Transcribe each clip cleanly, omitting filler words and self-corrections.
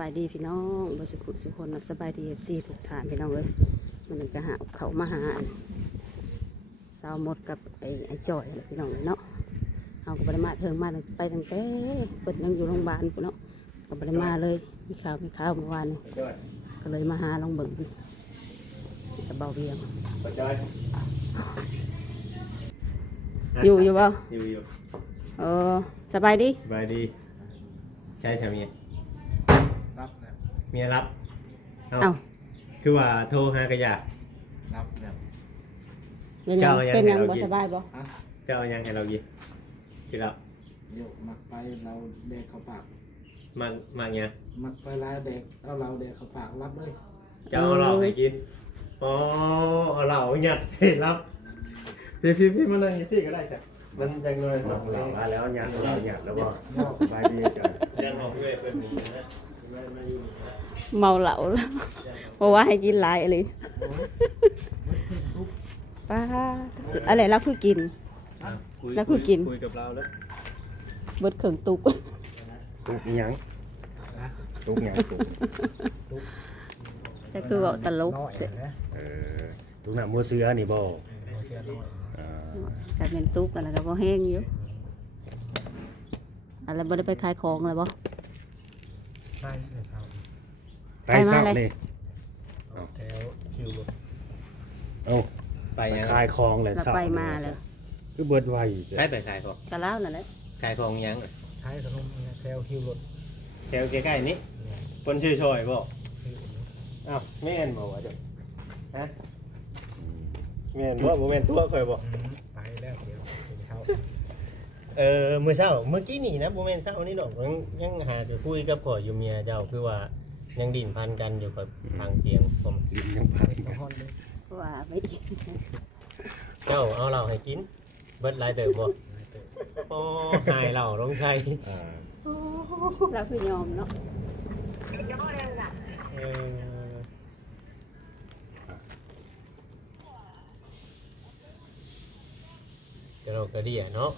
บายดีพี่น้องบสุขุสุคนนะสบายดีเอฟซีทุกท่านพี่น้องเลยมันจะหาเขามาหาสาวหมดกับไอ้จ่อยอะไรพี่น้องเลยเนาะเอาก็บริมาเทิงมาไปตั้งแต่เปิดยังอยู่โรงพยาบาลพี่เนาะก็บริมาเลยมีข่าวเมื่อวานก็เลยมาหาลองเบิ่งกับเบาเวียงอยู่บ่อยู่เออสบายดีสบายดีใช่เมียรับนะเมียรับเอ้าคือว่าโทรหากระยารับนะ เป็นยังบ่สบายบ่เจ้ายังให้เรากินสิเราเดี๋ยวมักไปเราเด็กเขาปากมาเนี่ยมักไปลาเด็กเอาเราเด็กเขาปากรับเลยเจ้าเราให้กินอ๋อเอาเราหยัดให้รับพี่มานั่งพี่ก็ได้จ้ะมันยังน้อยเราแล้วยันเราหยัดแล้วก็สบายดีจ้ะยังออกด้วยเป็นนี้นะมาอยู่นี่นะเมาเหล้าแล้วเพราะว่าให้กินหลายอะไรป้าอะไรแล้วคือกินแล้วคือกินคุยกับเราแล้วเบิดเข่งตุกยังตุกยังตุกจะคือว่าตลกตุกหน้ามัวเสือนี่บ่การเป็นตุกกันแล้วก็บ่แห้งอยู่อะไรบ่ได้ไปขายของเลยบ่ไปเช้านี่แถวคิวรถไปขายของเลยเช้าไปมาเลยคือเบิดไวใช้ไปขายของกะแล้วนั่นแหละขายของยังขายขนมแถวคิวรถแถวใกล้ๆนี้คนชื่อชอยบอกอ้าวแม่นบอกว่าเดี๋ยวฮะแม่นว่าโมเมนตัวคอยบอกไปแล้วเดี๋ยวเขามื้อเช้าเมื่อกี้นี่นะโมเมนเช้านี่ดอกยังหาจะคุยกับข่อยอยู่เมียเจ้าคือว่ายังดิ่นพันกันอยู่กับทางเสียงผมยังพันกันว่าไม่ดีเจ้าเอาเราให้กินเบิดหลายเติบบ่โอ้หายเราลงชัยเราคือยอมเนาะจะเราก็ดีอ่ะเนาะ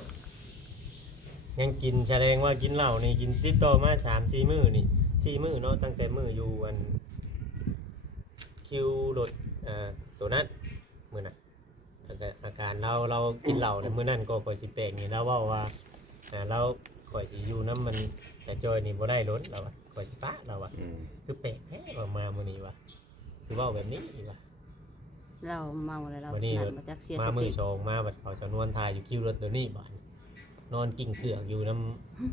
ยังกินแสดงว่ากินเหล้านี่กินติดต่อมา3-4 มื้อนี่4 มื้อเนาะตั้งแต่มื้ออยู่วันคิวรถตัวนั้นมื้อน่ะอาการเรากินเหล้าในมื้อนั้นก็ค่อยสิแปลกนี่แล้วว่าเราค่อยสิอยู่น้ำมันแต่จอยนี่บ่ได้รถเราอ่ะค่อยสิปะเราอ่ะคือแปลกแท้ว่ามามื้อนี้ว่ะคือเว้าแบบนี้ว่ะเราเมาแล้วเรามาจากเสียสติมามื้อ2มาบัดเขาจำนวนทายอยู่คิวรถตัวนี้บาดนอนกิ้งเกือกอยู่น้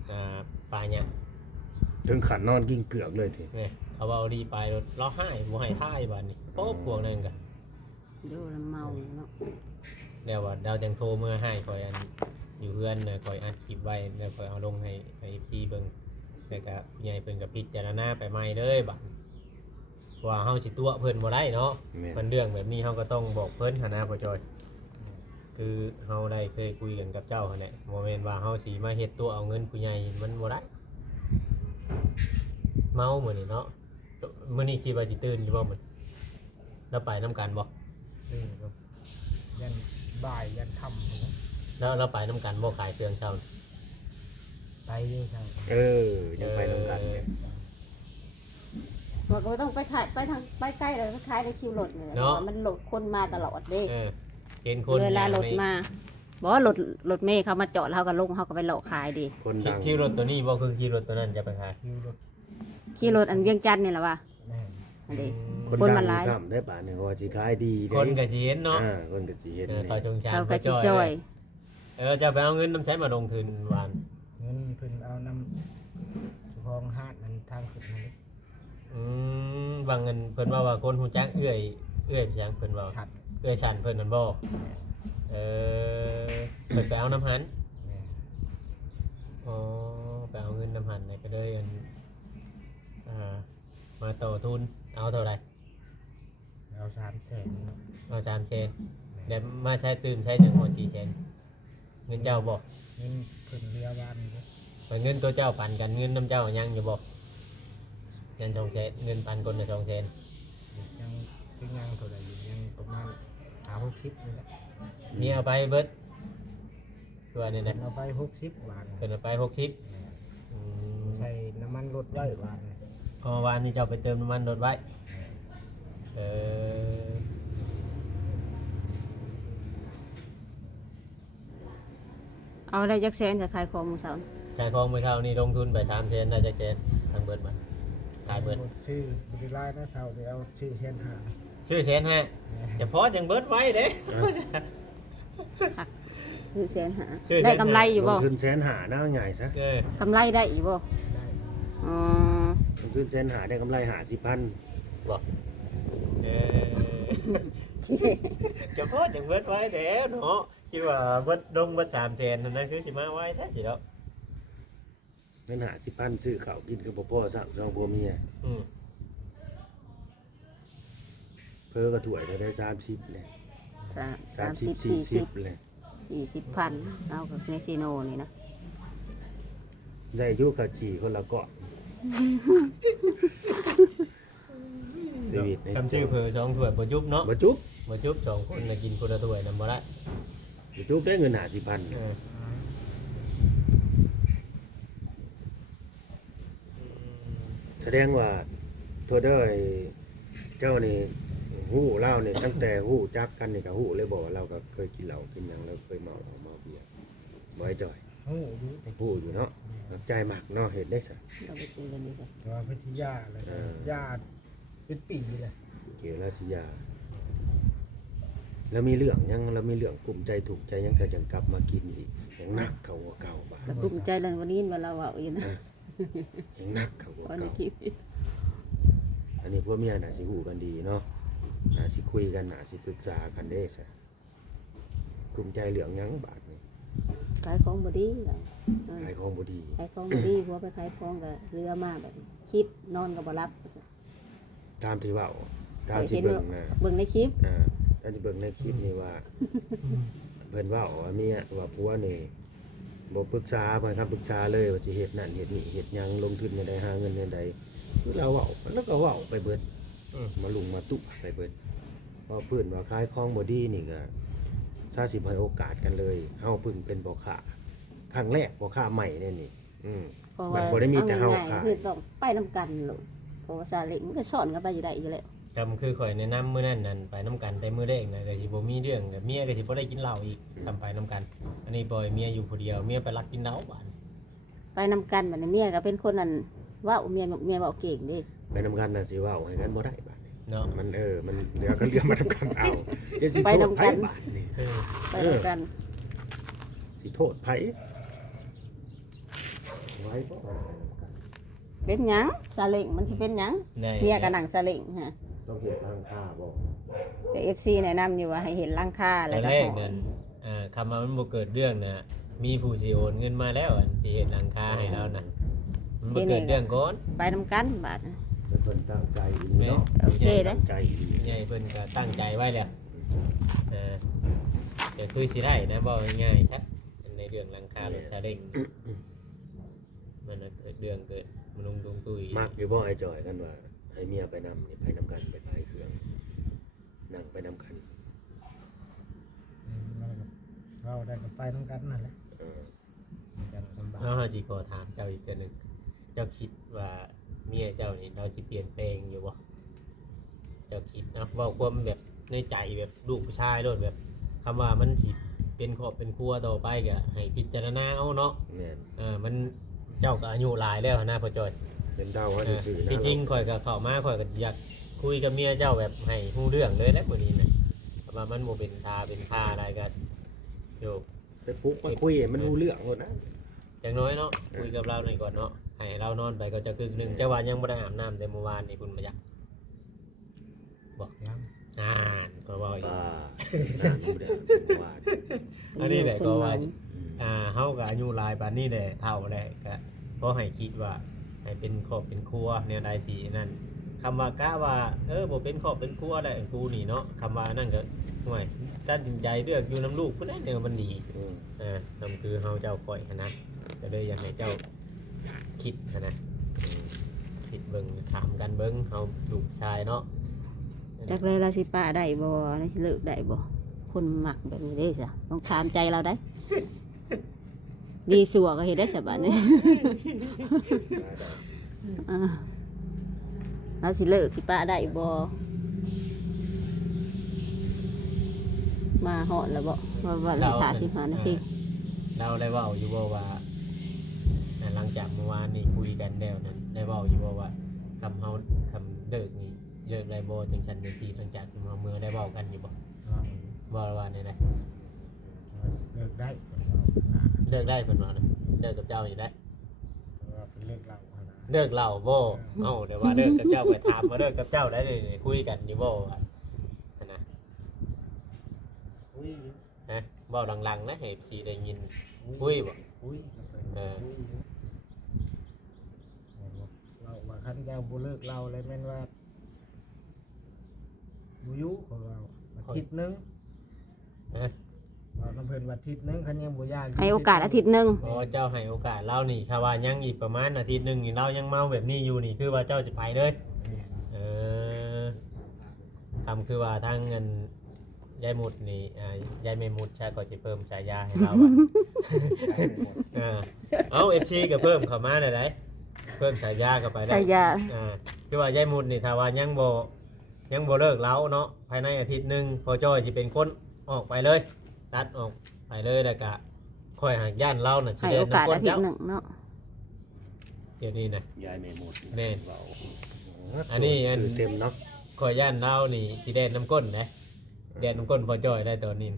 ำปลาเนี่ยถึงขันนอนกิ้งเกือกเลยทีนี่เขาเอาดีไปรถร้องไห้บ่ให้ท่ายบาดนี้โป๊ะพวกนั้นกันดูแล้วเมาเนาะแล้วว่าดาวจังโทรเมื่อให้คอยอันอยู่เพื่อนคอยอัดคลิปไว้แล้วคอยเอาลงให้FCเบิ่งแล้วก็ใหญ่เพิ่นก็พิจารณาไปใหม่เด้อบาดว่าเฮาสิตัวเพิ่นบ่ได้เนาะมันเรื่องแบบนี้เฮาก็ต้องบอกเพิ่นหั่นนะพ่อจอยคือเฮาได้เคยคุยกันกับเจ้าหั่นแหละบ่แม่นว่าเฮาสิมาเฮ็ดตัวเอาเงินผู้ใหญ่มันบ่ได้เมามื้อนี้เนาะมื้อนี้คิดว่าสิตื่นอยู่บ่มื้อแล้วไปนํกันบ่ยันบ่ายยันค่ำนะแล้วเราไปนํกันบ่ขายเครื่องเช้าไปด้วยครับยังไปนำกันเนี่ยว่าก็ต้องไปขายไปใกล้เลยขายในคิวรถเนี่ยมันรถคนมาตลอดเด้เห็นคนเวลารถมาบอกว่ารถเมย์เขามาจอดเขาก็ลงเขาก็ไปหลอกขายดีคิวรถตัวนี้บ่คือคิวรถตัวนั้นจะไปขายคิวรถอันเวียงจันทน์นี่แหละว่ะคนมันหลายได้ป่ะเนี่ยว่าสิขายดีคนก็สิเห็นเนาะคนก็สิเห็นเขาชงชาญเขาก็สิช่วยจะไปเอาเงินนำใช้มาลงทุนวานเงินเพิ่นเอานำทองหาดนั้นทางขึ้นมาบางเงินเพิ่นว่าคนฮู้จักเอื้อยเสียงเพิ่นว่าเอื้อยฉันเพิ่นนั่นบ่เพิ่นไปเอาน้ำหันอ๋อไปเอาเงินน้ำหันก็เลยมาต่อทุนเอาเท่าไหร่เอา300,000เอา300,000เดี๋ยวมาใช้ตื่นใช้จังหัว400,000เงินเจ้าบ่เงินเพิ่นเรียบ้านเงินตัวเจ้าปันกันเงินน้ำเจ้ายังอยู่บ่เงิน200,000เงินปันคนละ200,000ยังเท่าไหร่อยู่ยังประมาณ50-60นี่แหละมีเอาไปเบิดตัวนี้นะเอาไป60 บาทเป็นเอาไป60ใส่น้ำมันรถย่อยบาท พอวานนี้เจ้าไปเติมน้ำมันรถไว้เอาได้จักแสนจะขายของมื้อเช้า ขายของเมื่อเช้านี้ลงทุนไป3 แสนน่าจะแสนทางเบิดมาขายเบิด ชื่อบริไลน์นะเช้าเดี๋ยวเอาชื่อเช่นหา ชื่อแสนฮะจะพอจังเบิดไว้เด้ คือแสนหา คือแสนหา ได้กำไรอยู่ ล บ่ งทุนแสนหานะง่ายซะ กำไรได้อยู่บ่ ได้ อ๋อ ลงทุนแสนหาได้กำไรหา10,000 บอกจะพอจังเบิดไว้เด้เนาะคิดว่าเบิดดงเบิด3 แสนนั่นคือสิมาไว้แท้สิแล้ว เงินหา10,000ซื้อข้าวกินกับพ่อสามสองผัวเมีย อืม เพิ่นก็ถ้วยได้30เลย 30 40เลย 40,000เอากับเมซิโนนี่นะ ได้อยู่กับจีคนละเกาะชีวิตใน คำชื่อเพอ2 ถ้วยบ่จุบเนาะ บ่จุบ บ่จุบ2 คนน่ะกินคนละถ้วยนำบ่ได้ บ่จุบได้เงินหา10,000 แสดงว่าตัวเด้อเจ้านี่ฮู้เล่านี่ตั้งแต่ฮู้จักกันนี่ก็ฮู้เลยบอกว่าเราก็เคยกินเหล้ากินหยังแล้วเคยเมาเหล้าเมาเบียร์บ่ให้จ่อย โอ้ดูแต่ ฮู้อยู่เนาะรักใจมากเนาะเฮ็ดได้ซะ เราไปคุยกันดีกว่า ตัวพัทยาเลยญาติเป็นปีเลย เกราสิยาแล้วมีเรื่องยังเรามีเรื่องกลุ่มใจถูกใจยังจะจังกลับมากินอีกยังนักเขากว่าเก่าบาด แล้วภูมิใจแล้ววันนี้ว่าเราเอาอยู่นะ ยังนักเขากว่า วันใน เก่า คลิป อันนี้พวกเมียน่ะสิฮู้กันดีเนาะน่าสิคุยกันน่าสิปรึกษากันเด้ซะกลุ่มใจเหลืองยังบาดนี่ ขายของบ่ดีล่ะ ขายของบ่ดี ขายของบ่ดีผัวไปขายของก็เรือมาแบบคิดนอนก็บ่รับ ตามที่เว้าตามที่เบิ่งนะ เบิ่งในคลิป ตามที่เบิ่งในคลิปนี่ว่าเพิ่นเว้าว่าเมียว่าผัวนี่บ่ปรึกษาเพิ่นคำปรึกษาเลยว่าสิเฮ็ดนั่นเฮ็ดนี่เฮ็ดหยังลงทุนในใดหาเงินในใดคือเราเว้าแล้วก็เว้าไปเบิด มาลุงมาตุไปเบิดพอเพื่อนว่าขายของบ่ดีนี่ก็ซาสิให้โอกาสกันเลยเฮาเพิ่งเป็นบ่ค้าครั้งแรกบ่ค้าใหม่แน่นี่เพราะ มั ว่าน บ่ได้มีแต่เฮา ง่ย ขาย ๆคือต้องไปนํกันลูกเพราะว่าซาเล้งมันก็สอนกันไปอยู่ได้อยู่แล้ว จำคือข่อยแนะนำมื้อนั้นนั่นไปน้ำกันแต่มื้อแรกน่ะก็สิบ่มีเรื่องแต่เมียก็สิบ่ได้กินเหล้าอีกทำไปน้ำกัน อันนี้ปล่อยเมียอยู่ผู้เดียวเมียไปลักกินเหล้าบ้าน ไปนํกันบัดนี้เมียก็เป็นคนนั้นเว้าเมียเว้าเก่งเด้ ไปนำกันน่ะสิเว้าให้กันบ่ได้บาดนี้ เนาะ มันมันเหลือก็เหลือมาทำกันเอาจะสิโทษไผบาดนี่ ไปนํกัน สิโทษไผไว้บ่ เป็นหยังซาเล้งมันสิเป็นหยัง ได้ เมียก็นั่งซาเล้งฮะ ต้องเฮ็ดทางค่าบ่ แต่ FC แนะนำอยู่ว่าให้เห็นร่างค่า ต แล้ อ วน ก็ แรก หอ นั่ ม นคำว่ามันบ่เกิดเรื่องน่ะมีผู้สิโอนเงินมาแล้วอันสิเฮ็ดหลังคาให้เราน่ะมันบ่เกิดเรื่องก่อน ไปนํกันบาด มันเพิ่นตั้งใจอีหลีเนาะ โอเคเด้ ตั้งใจอีหลี ใหญ่เพิ่นก็ตั้งใจไว้แล้วแต่คือสิได้นะบอกง่ายๆครับในเรื่องหลังคารถซาเล้งมันน่ะเกิดเรื่องเกิดมันลงตุงตุย มักอยู่บ่ไอ้จอยกันว่าให้เมียไปนำนี่ไปนำกันไปขายเครื่องนั่งไปนำกัน เราได้กับไปต้องกันนั่นแหละ เออ กันสบาย เฮาจิขอถามเจ้าอีกเทื่อหนึงเจ้าคิดว่าเมียเจ้านี่เราสิเปลี่ยนแปลงอยู่บ่เจ้าคิดนะเว้าความแบบในใจแบบลูกผู้ชายโลดแบบคำว่ามันสิเป็นครอบเป็นครัวต่อไปก็ให้พิจารณาเอาเนาะ แม่น มันเจ้าก็อายุหลายแล้วนะพ่อจอย เป็นเดาว่าซื่อๆนะ จริงๆข่อยก็เข้ามาข่อยก็อยากคุยกับเมียเจ้าแบบให้ฮู้เรื่องเลยแหละมื้อนี้น่ะแต่ว่ามันบ่เป็นตาเป็นผ้าอะไรก็โยก ไปปลุกมาคุยให้มันรู้เรื่องโลดนะ จังน้อยเนาะคุยกับเราหน่อยก่อนเนาะให้เรานอนไปก็จะครึ่งหนึงแต่ว่ายังบ่ได้อาบน้ำแต่เมื่อวานนี่คุณมาอยาก ยัง ก็ว่าอีก ป้าน่ารู้เด้อว่า อันนี้แหละก็ว่า อืม เฮาก็อายุหลายปานนี้แหละเฒ่าแล้วก็บ่ให้คิดว่าให้เป็นครอบเป็นครัวแนวใดสินั่นคำว่ากะว่าบ่เป็นครอบเป็นครัวได้กูนี่เนาะคำว่านั่นก็ห่วยตัดสินใจเลือกอยู่น้ำลูกพุ่นนั้นเดียวมันดี อืม นำคือเฮาเจ้าข่อยหั้นนะก็เลยอยากให้เจ้าคิดหั้นนะคิดเบิ่งถามกันเบิ่งเฮาลูกชายเนาะ จักเลยเราสิป้าได้บ่เราสิเลิกได้บ่คนมักแบบนี้เด้จ้ะต้องถามใจเราได้ ดีสัวก็เฮ็ดได้ซะบัดนี้ อ่า เราสิเลิกสิป้าได้บ่มาหอดแล้วบ่ว่าเลยถ่า15 นาที เราได้เว้าอยู่บ่ว่าหลังจากเมื่อวานนี่คุยกันแล้วนั้นได้เว้าอยู่บ่ว่าคำเฮาคำเลิกนี่เลิกได้บ่จังซั่นจังซี่หลังจากที่เมื่อได้เว้ากันอยู่บ่ ว่า บ่ว่าได้ได้ เลิกได้ เลิกได้เพิ่นว่านะเลิกกับเจ้าอยู่ได้ ว่าเป็นเลิกเราอะนะ เลิกเหล้าบ่เอ้าเดี๋ยวว่าเลิกกับเจ้าไปถามว่าเลิกกับเจ้าได้เลยคุยกันอยู่บ่ว่าอันนะ อุ้ย ฮะเว้าดังๆนะให้ FC ได้ยินคุยบ่ อุ้ยก็เป็น เออ อุ้ยเราว่าคันเจ้าบ่เลิกเราเลยแม่นว่าบ่อยู่ของเราอาทิตย์หนึง ฮะ เราน้ำเพิ่นว่าอาทิตย์หนึงคันยังบ่ยาก ให้โอกาสอาทิตย์หนึง อ๋อเจ้าให้โอกาสเรานี่ถ้าว่ายังอีกประมาณอาทิตย์หนึงนี่เรายังเมาแบบนี้อยู่นี่คือว่าเจ้าสิไปเลย เออคำคือว่าทางเงินยายหมุดนี่ยายเมมุดใช่ก็จะเพิ่มฉายาให้เราอะ เอา FC ก็เพิ่มเข้ามาได้ไหนเพิ่มฉายาเข้าไปได้ ใช่ยา คือว่ายายหมุดนี่ถ้าว่ายังบ่เลิกเล้าเนาะภายในอาทิตย์หนึงพอจ้อยสิเป็นคนออกไปเลย ตัดออกไปเลยแล้วก็ค่อยหากย่านเล่าน่ะสิ ให้ ได้ โอกาส น้ำก้ อาน ทิต เจ้า ย์หนึงเนาะ เดี๋ยวนี้นะ ยายไม่หมด แม่น เว้า อันนี้อัน ชื่เต็มเนาะ ค่อยย่านเล่านี่สิได้น้ำก้นนะแดนน้ำก้นพอจ้อยได้ตอนนี้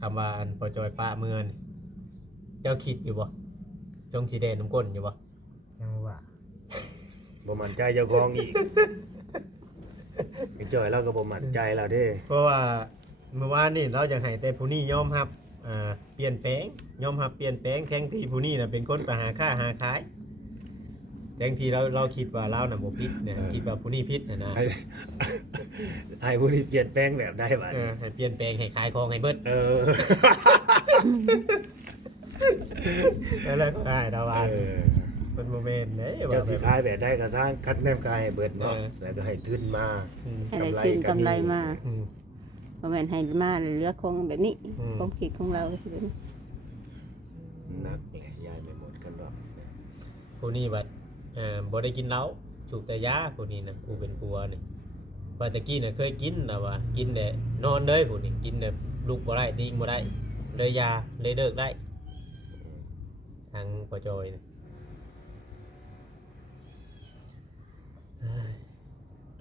คำว่าอันพอจ้อยปะเมือนเจ้าคิดอยู่บ่จงสิได้น้ำก้นอยู่บ่ ยังว่า บ่มั่นใจเจ้าของอีกไอ้จ้อยเราก็บ่มั่นใจแล้วเด้ เพราะว่าเมื่อวานนี่เราจะให้แต่ผู้นี้ยอมรับเปลี่ยนแปลงยอมรับเปลี่ยนแปลงแทงที่ผู้นี้น่ะเป็นคนไปหาค่าหาขายแทงที่เราคิดว่าเราน่ะบ่ผิดเนี่ยคิดว่าผู้นี้ผิดนะ ไอ้ผู้นี้เปลี่ยนแปลงแบบได้บัด ให้เปลี่ยนแปลงให้ขายของให้เบิด เออ แล้วก็ได้ดาวาน เออ เป็นโมเมนต์เด้ เจ้า ว่า สิ แบบ ขายแบบได้ก็สร้างคัดแนมกายให้เบิดเนาะ เออ แล้วก็ให้ทุนมา อืม ให้ได้คืนกำไรมา อืม บ่แม่นให้มาเหลือคงแบบนี้ อืม คงคิดของเราสิแบบนี้ นักแหละยายไม่หมดกันหรอก ผู้นี้บัดบ่ได้กินเหล้าสูบแต่ยาผู้นี้นะผู้เป็นผัวนี่ว่าตะกี้น่ะเคยกินนะว่ากินแต่นอนเลยผู้นี้กินแบบลุกบ่ได้ติ้งบ่ได้เลยยาเลยเลิกได้ทางปจอยนี่เอ้ย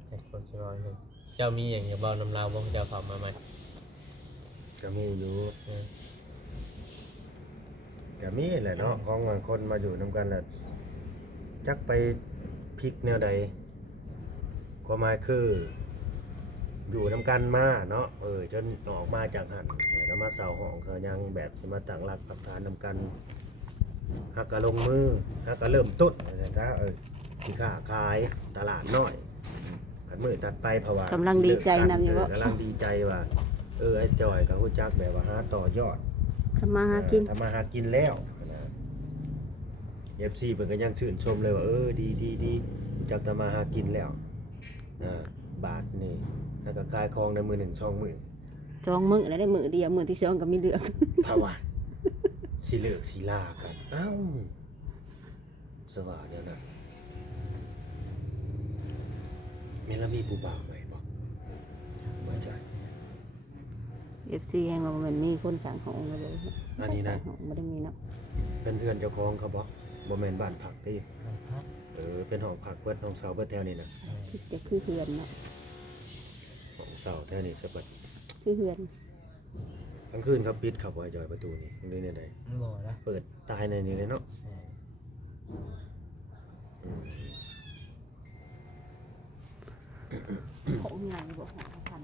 แต่ปจอยนี่เจ้ามีหยังจะเว้านำลาวบ่เจ้าเข้ามาใหม่ ก็มีอยู่ เออ ก็มีแหละเนาะของบางคนมาอยู่นำกันแล้วจักไปพลิกแนวใดความหมายคืออยู่นำกันมาเนาะจนออกมาจากหันแล้วก็มาเสาห้องเสายังแบบสิมาตั้งหลักปักฐานนำกันฮักก็ลงมือฮักก็เริ่มต้นนะจ๊ะสิค้าขายตลาดน้อยผัดมือตัดไปเพราะว่าก ำลังดีใจนำอยู่บ่ กำลังดีใจว่าไอ้จอยก็ฮู้จักแบบว่าหาต่อยอด ทำมาหากิน ทำมาหากินแล้วนะ FC เพิ่นก็ยังชื่นชมเลยว่าดีจักทำมาหากินแล้วบาทนี่แล้วก็ขายของในมือหนึ่งช่องมือ จองมื้อแล้วได้มื้อเดียวมื้อที่สองก็มีเดือน ภา วะสิเลิกสิลากันเอ้าสว่าเดี๋ยวนะแม่นแล้วมีผู้บ่าวไหมบอกบ่ใช่ FC แฮงว่ามันมีคนข้างห้องเลย อันนี้นะ ข้างห้องบ่ได้มีเนาะ เป็นเพื่อนเจ้าของเขาบอกบ่แม่นบ้านพักติ ครับ เป็นห้องพักเบิดห้องเสาเบิดแถวนี้นะ คิดจะคือเฮือนเนาะ ห้องเสาแถวนี้ซะเบิด คือเฮือน กลางคืนเขาปิดเขาบ่ให้จอยประตูนี่ยังได้ใด มันบ่นะ เปิดตายในนี้เลยเนาะ ของใหญ่บ่ของพัน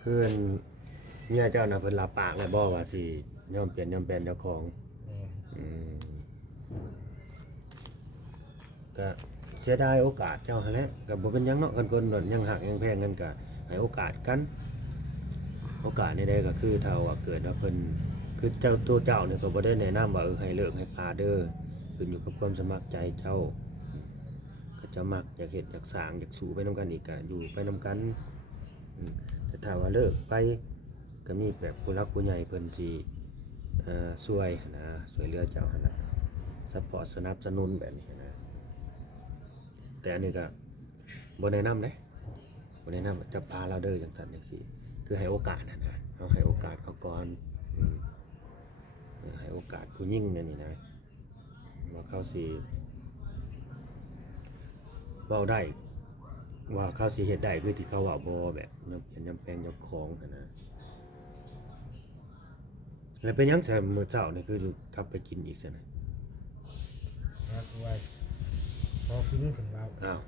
เพื่อนเมียเจ้าน่ะเพิ่นรับปากแล้วบ่ว่าสิยอมเปลี่ยนยอมแปลงเจ้าของ อืมก็เสียดายโอกาสเจ้าหั่นแหละก็บ่เป็นหยังเนาะกันคนแบบยังหักยังแพงกันก็ให้โอกาสกัน โอกาสนี่ได้ก็คือถ้าว่าเกิดว่าเพิ่นคือเจ้าตัวเจ้าเนี่ยก็บ่ได้แนะนำว่าให้เลิกให้ปาเด้อขึ้นอยู่กับความสมัครใจเจ้าก็จะมักอยากเฮ็ดอยากสร้างอยากสู้ไปนํกันอีกก็อยู่ไปนํกันแต่ถ้าว่าเลิกไปก็มีแบบผู้หลักผู้ใหญ่เพิ่นสิช่วยนะช่วยเหลือเจ้าหั่นน่ะ ซัพพอร์ตสนับสนุนแบบนี้นะแต่อันนี้ก็บ่แนะนำเด้บ่แนะนำจะพาเราเด้อจังซั่นจังซี่คือให้โอกาสนะเอาให้โอกาสเขาก่อนให้โอกาสผู้หญิงนั่นนี่นะว่าเขาสิเว้าได้ว่าเขาสิเฮ็ดได้คือที่เขาเว้าบ่แบบยำแปลงยำของนะแล้วเป็นหยังซะมื้อเช้านี่คือกลับไปกินอีกซะนะ แล้วก็ว่าพอกินถึงเรา อ้าว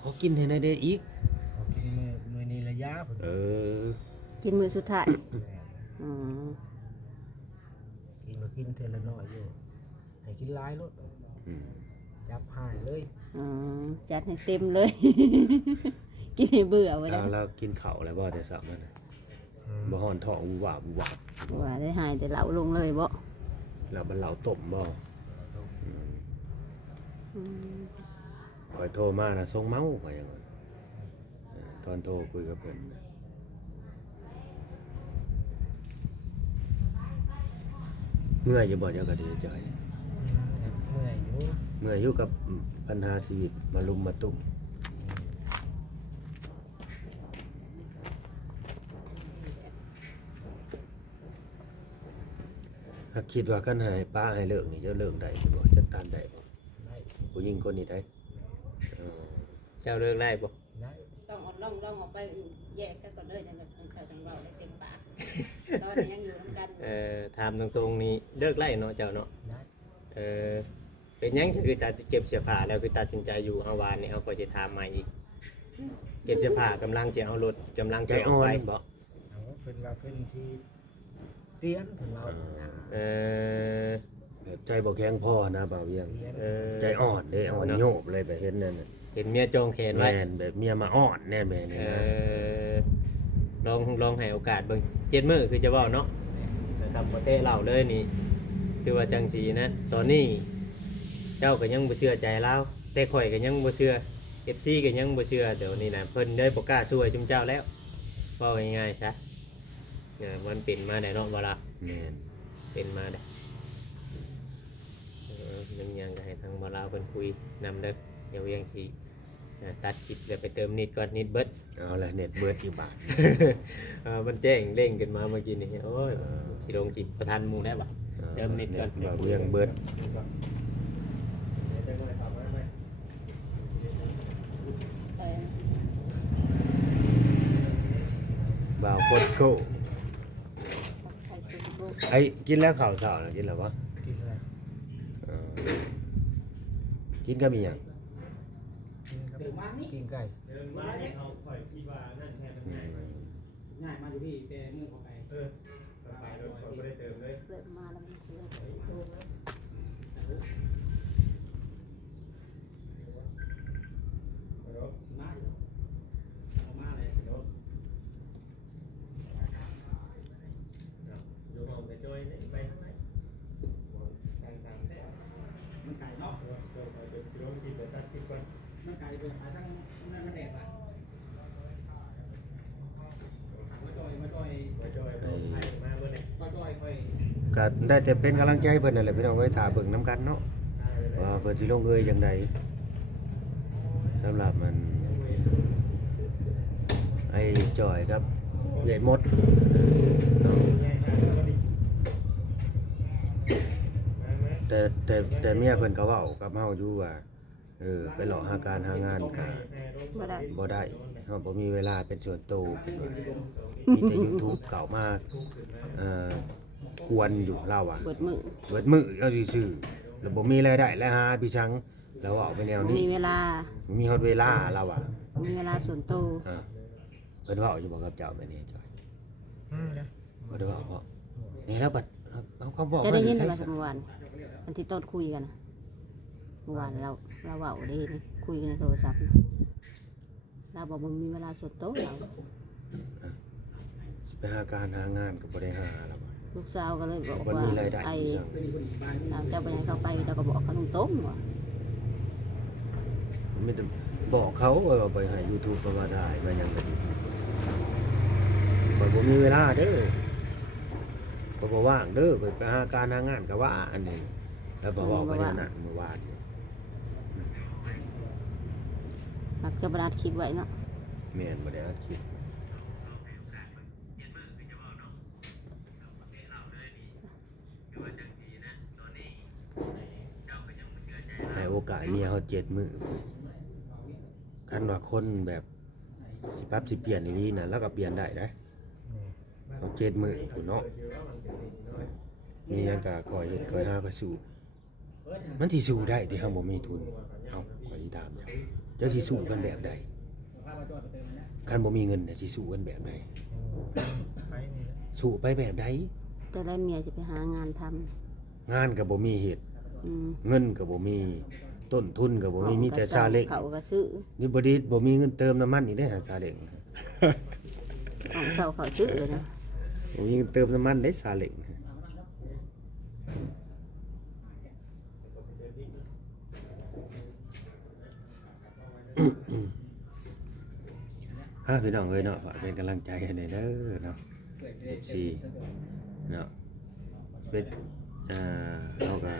ขอกินให้ได้เด้อีก พอกินมือนี้ระยะผม กินมื้อสุดท้ายอ๋อ กินก็กินเทอละน้อยอยู่ให้กินหลายรถ อืม จับหายเลย อ๋อจัดให้เต็มเลย กินให้เบื่อไว้แล้ว แล้วกินข้าวแล้วบ่แต่ซับนั่นน่ะบ่ฮ้อนท้องวูบวาบวูบวาบ ว่าได้หายแต่เหลาลงเลยบ่ แล้วมันเหลาต้มบ่ อืม คอยโทรมานะทรงเมาว่าอย่างนั้นตอนโทรคุยกับเพิ่นน่ะเมื่อยอยู่บ่เจ้าก็ดีใจ เมื่อยอยู่ เมื่อยอยู่กับปัญหาชีวิตมาลุมมาตุ้มถ้าคิดว่าคันให้ป้าให้เลิกนี่จะเลิกได้บ่จะต้านได้บ่ ได้ ผู้หญิงคนนี้ได้เออ เจ้าเลิกได้บ่ ได้ ต้องลองออกไปแยกกันก่อนเลยจังจังเว้าได้เต็มปากตอนนี้ยังอยู่นำกัน ถามตรงๆนี่เลิกไล่เนาะเจ้าเนาะ ได้ เป็นหยังคือตัดเก็บเสื้อผ้าแล้วคือตัดสินใจอยู่เฮาวานนี่เฮาก็จะถามใหม่อีกเก็บเสื้อผ้ากำลังจะเอารถกำลัง ใจ จะ อ่ อ อ อกไป นบ่ เอาเพิ่นว่าเพิ่นที่เตียนเพิ่นเรา เออ แบบใจบ่แข็งพอนะบ่าวเวียง เตียน เออ ใจอ่อนเด้อ่อนโยบเลยไปเห็นนั่นน่ะ เห็นเมียจองแขนไว้ แม่นแบบเมียมาอ่อนแน่แม่นี่ เอ นะ ลองให้โอกาสเบิ่ง7 มื้อคือจะเว้าเนาะนะครับบ่เต้เล่าเลยนี่คือว่าจังสีนะตอนนี้เจ้าก็ยังบ่เชื่อใจเราแต่ข่อยก็ยังบ่เชื่อ FC ก็ยังบ่เชื่อเดี๋ยวนี้นะเพิ่นได้บ่กล้าช่วยชุมเจ้าแล้วเว้าง่ายๆซะมันเป็นมาได้เนาะบ่ล่ะ แม่น เป็นมาได้ยังก็ให้ทางบ่ลาวเพิ่นคุยนำเด้อเดี๋ยวยังสิตัดคลิปแล้วไปเติมนิดก่อนนิดเบิด เอาละเน็ตเบิดอยู่บาท มันแจ้งเร่งขึ้นมาเมื่อกี้นี่โอ้ยสิลงสิประทันหมู่ได้บ่ เติมนิดก่อน บ่าวเวียงเบิดบ่าวโคตรโกไอ้กินแล้วข้าวเช้าน่ะกินแล้วบ่ กินอะไร เออกินก็มีหยัง กินกับกินไก่ เดินมาเอาข่อยคิดว่านั่นแท้มันง่าย ง่ายมาอยู่ที่แต่มือเข้าไป ไปรถข่อยบ่ได้เติมเลย เกิดมาแล้วมันเชื่อ มาอยู่เอามาเลย อยู่ห้องไปจ้อยนี่ไปทางไหนทางแท้ มันไก่เนาะ ลงสิไปตัดคลิปก่อน มันไก่เป็นขายทั้งนั่นมันแดดอ่ะมาจอย ไปจ้อยลงให้มาเบิ่นี่ มาจอยค่อย ก็ได้แต่เป็นกำลังใจให้เพิ่นนั่นแหละพี่น้องเอ้ยถ้าเบิ่งนํกันเนาะว่าเพิ่นสิลงเอยจังไดสำหรับมันไอ้จอยครับใหญ่มดเนาะแต่เมียเพิ่นก็เว้ากับเฮาอยู่ว่าไปหลอกหาการหางานก็ บ่ได้ บ่ได้เฮาบ่มีเวลาเป็นส่วนตัวมีแต่ YouTube เก่ามากวนอยู่เล่าอ่ะ เบิดมือ เบิดมื้อเอาซื่อๆแล้วบ่มีรายได้และหาพี่ชังแล้วเอาไปแนว บ่ นี้ มีเวลา บ่มีฮอดเวลาเราอ่ะ บ่มีเวลาส่วนตัว เพิ่นเว้าอยู่บ่กับเจ้าไปนี่จอย นะ บ่ได้เว้าเพราะนี่แล้วบัดเอาคำบอก จะได้ยิน ใส่ ว่าเมื่อวานอันที่ต้นคุยกันน่ะเมื่อวานเราเว้าเด้นี่คุยกันในโทรศัพท์น่ะเราบอกมันมีเวลาส่วนตัวเรา ไปหาการหางานก็บ่ได้หาแล้วอะ ลูกสาวก็เลยบอก บ่ ว่า มีรายได้ ไอ้ พี่ชัง พอดีบ้าน เราจะไปให้เขาไปเราก็บอกเขาตรงๆว่า ไม่ได้บอกเขาว่าไปให้ YouTube ก็ว่าได้มาหยังก็ดีข่อยบ่มีเวลาเด้อข่อยบ่ว่างเด้อข่อยไปหาการหางานก็ว่าอันนี้ แล้วบอกว่าเนี่ยนะเมื่อวาน มักจะบรรดาคลิปไว้เนาะ แม่นบ่ได้อัดคลิปให้โอกาสเมียเขา7 มื้อคันว่าคนแบบสิปรับสิเปลี่ยนอีหลีน่ะแล้วก็เปลี่ยนได้เด้เอา7 มื้อพุ่นเนาะมีหยังก็คอยเฮ็ดคอยหาก็สู้มันสิสู้ได้ที่เฮาบ่มีทุนเอ้าข้อยสิถามเจ้าสิสู้กันแบบใดคันบ่มีเงินน่ะสิสู้กันแบบใด ไปนี่แหละ สู้ไปแบบใด จะได้เมียจะไปหางานทำ งานก็บ่มีเฮ็ด อืม เงินก็บ่มีต้นทุนก็บ่มีแต่ซาเล้ง เขาก็ซื้อ นี่บ่ดีบ่มีเงินเติมน้ำมันอีกได้หาซาเล้ง ของเขาซื้อเลยนะ บ่มีเงินเติมน้ำมันได้ซาเล้งพี่น้องเอ้ยเนาะฝากเป็นกำลังใจให้หน่อยเด้อเนาะ FC เนาะเป็นเราก็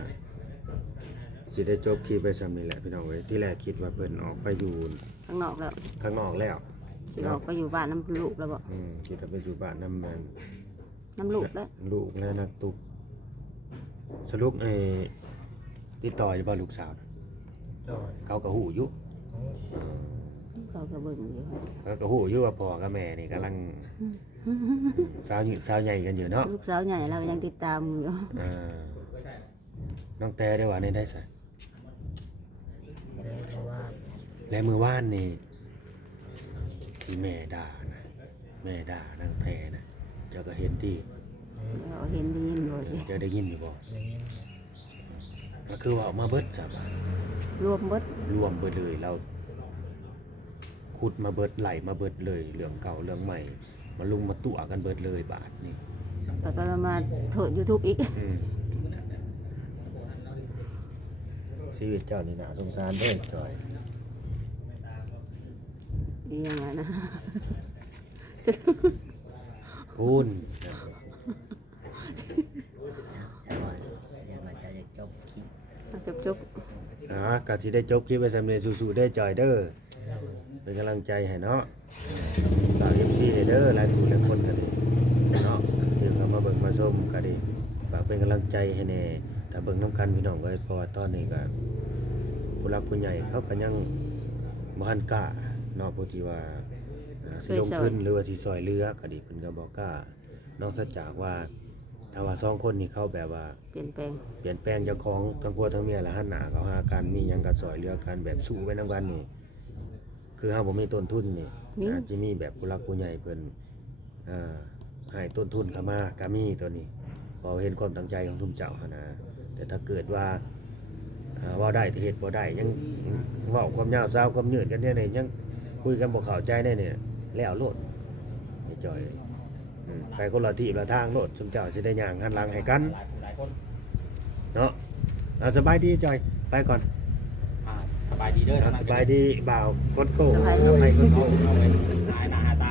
สิได้จบคลิปไปซ้ำนี่แหละพี่น้องเอ้ยที่แรกคิดว่าเพิ่นออกไปอยู่ ข้างนอกแล้ว ข้างนอกแล้ว ที่ออกไปอยู่บ้านน้ำลูกแล้วบ่ คิดว่าไปอยู่บ้านน้ำมัน น้ำลูกแล้ว ลูกและนักตุกสรุปติดต่ออยู่บ่ลูกสาว จอย เขาก็ฮู้อยู่ โอ้ เขาก็เบิ่งอยู่ เขาก็ฮู้อยู่ว่าพ่อกับแม่นี่กำลังสาวใหญ่กันอยู่เนาะ ลูกสาวใหญ่เราก็ยังติดตามอยู่ อ่าน้องแต่ได้ว่าในได้ซะ เพราะว่า และมื้อวานนี่ที่แม่ด่านะแม่ด่านางแพนะเจ้าก็เห็นที่ เราเห็นได้ยินบ่สิ เจ้าได้ยินอยู่บ่ อย่างนี้ ก็คือว่าออกมาเบิดซะบ่าร วมเบิด รวมเบิดเลยเราขุดมาเบิดไหลมาเบิดเลยเรื่องเก่าเรื่องใหม่มาลุงมาตัวกันเบิดเลยบาทนี่ แล้วก็มาโทษ YouTube อีก ชีวิตเจ้านี่น่าสงสารเด้อจอย อีหยังไงนะ พูน จบ ก็สิได้จบคลิปไว้สำเร็จสู้ๆได้อจอยเด้อเป็นกำลังใจให้เนาะฝาก FC เด้อหลายผู้หลายคนก็ดีเนาะที่เข้ามาเบิ่งมาชมก็ดีฝากเป็นกำลังใจให้แน่ถ้าเบิ่งนํกันพี่น้องเอ้ยเพราะว่าตอนนี้ก็ผู้หลักผู้ใหญ่เขาก็ยังบ่ทันกล้าเนาะผู้ที่ว่าสิลงทุนหรือว่าสิซอยเรือก็ดีเพิ่นก็บ่กล้านอกจากว่าถ้าว่า2คนนี่เขาแบบว่า เปลี่ยนแปลง เปลี่ยนแปลงเจ้าของทั้งผัวทั้งเมียและหันหน้าเขาหากันมีหยังก็ซอยเหลือกันแบบสู้ไปนำกันนี่คือเฮาบ่มีต้นทุนนี่อาจจะมีแบบผู้หลักผู้ใหญ่เพิ่นให้ต้นทุนเข้ามาก็มีตัวนี้พอเห็นความตั้งใจของทุกเจ้าหั่นนะแต่ถ้าเกิดว่าเว้าได้แต่เฮ็ดบ่ได้ยังเว้าความยาวซาวความยืดกันเนี่ยยังคุยกันบ่เข้าใจได้เนี่ยแล้วโลดไอ้จอยไปคนละที่ละทางโลดซุมเจ้าสิได้ย่างหันหลังให้กัน หลายคน เนาะสบายดีจอยไปก่อน สบายดีเด้อ สบายดีบ่าวกดโก้ สบายดี ทำไมกดโก้ เอาไว้หายหน้าหาตา